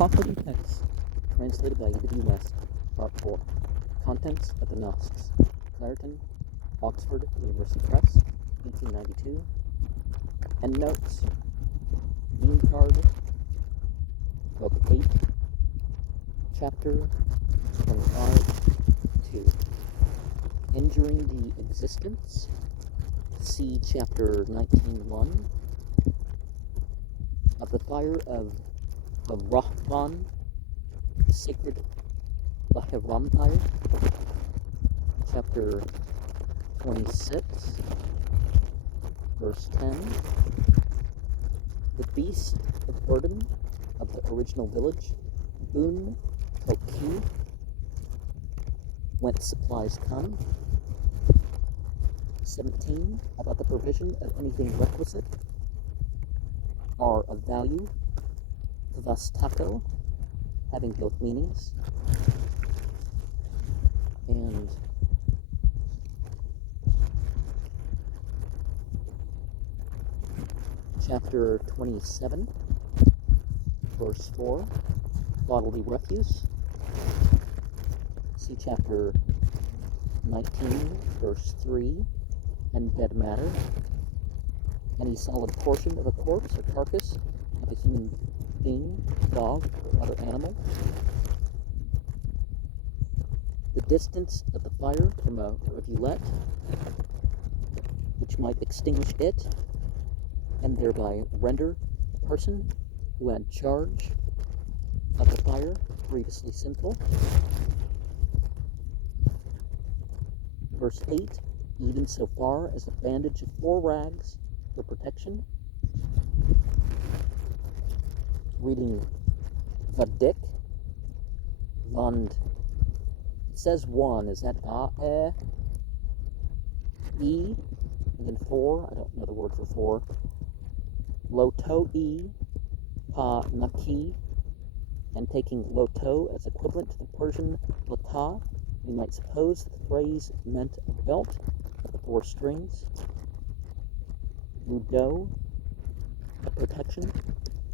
Concluding text, translated by E.W. West, Part 4. Contents of the Nasks. Clareton, Oxford University Press, 1892. Endnotes, Dinkard, Book 8, Chapter 25-2. Injuring the Existence, see Chapter 19.1. Of the Fire of Rahman, the Sacred Vampire, Chapter 26, verse 10. The Beast of Burden of the original village, Un Toki, whence supplies come. 17. About the provision of anything requisite or of value. Vastako, having both meanings. And chapter 27, verse 4, bodily refuse. See chapter 19, verse 3, and dead matter. Any solid portion of a corpse or carcass of a human being, dog, or other animal. The distance of the fire from a rivulet, which might extinguish it, and thereby render the person who had charge of the fire grievously sinful. Verse 8, even so far as a bandage of 4 rags for protection. Reading Vadik, Vand. It says 1. Is that A, E, and then 4? I don't know the word for 4. Loto E, Pa Naki, and taking Loto as equivalent to the Persian Lata, we might suppose that the phrase meant a belt of the 4 strings. Rudo, a protection.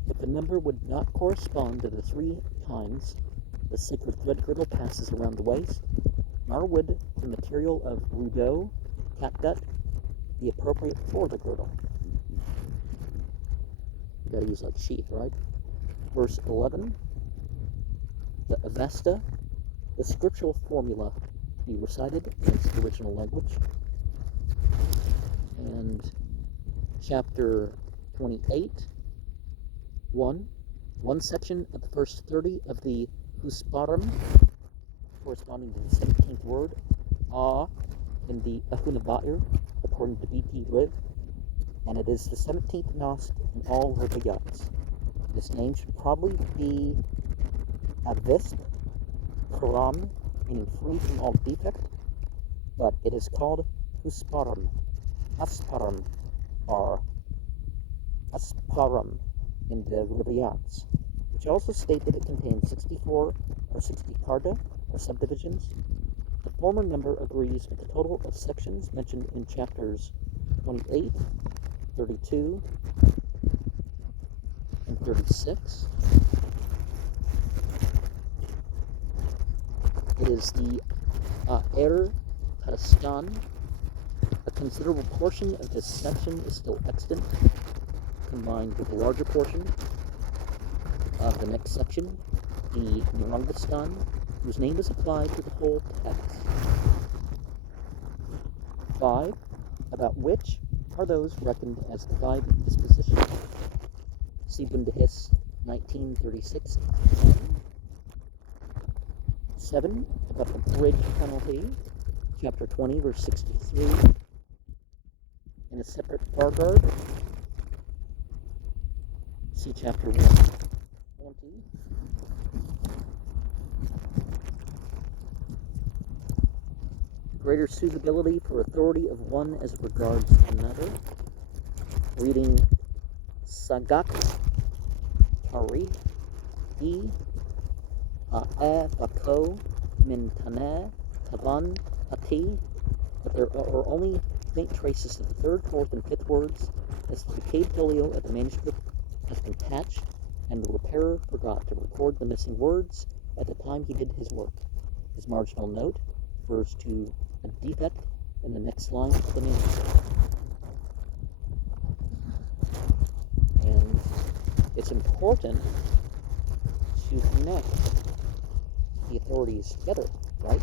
If the number would not correspond to the 3 times the sacred thread girdle passes around the waist, nor would the material of rudo, catgut, be appropriate for the girdle. You gotta use like sheath, right? Verse 11, the Avesta, the scriptural formula be recited in its original language. And chapter 28, 1 section of the first 30 of the Husparam, corresponding to the 17th word, in the Ahunabair, according to B.T. Riv, and it is the 17th Nask in all Rivayats. This name should probably be Avisp, Karam, meaning free from all defect, but it is called Husparam, Asparam, or Asparam in the Rivayats, which also state that it contains 64 or 60 karda, or subdivisions. The former number agrees with the total of sections mentioned in chapters 28, 32, and 36. It is the Er Taraskan. A considerable portion of this section is still extant, combined with a larger portion of the next section, the Narangastan, whose name is applied to the whole text. 5. About which are those reckoned as the 5 dispositions. See Bundahis 1936. 7. About the bridge penalty, chapter 20, verse 63. In a separate paragraph, see chapter 120. Greater suitability for authority of one as regards another. Reading Sagak Tari E Bako Min Taneh Tavan Ati, but there are only faint traces of the 3rd, 4th, and 5th words, as the decayed folio of the manuscript has been patched and the repairer forgot to record the missing words at the time he did his work. His marginal note refers to a defect in the next line of the manuscript. And it's important to connect the authorities together, right?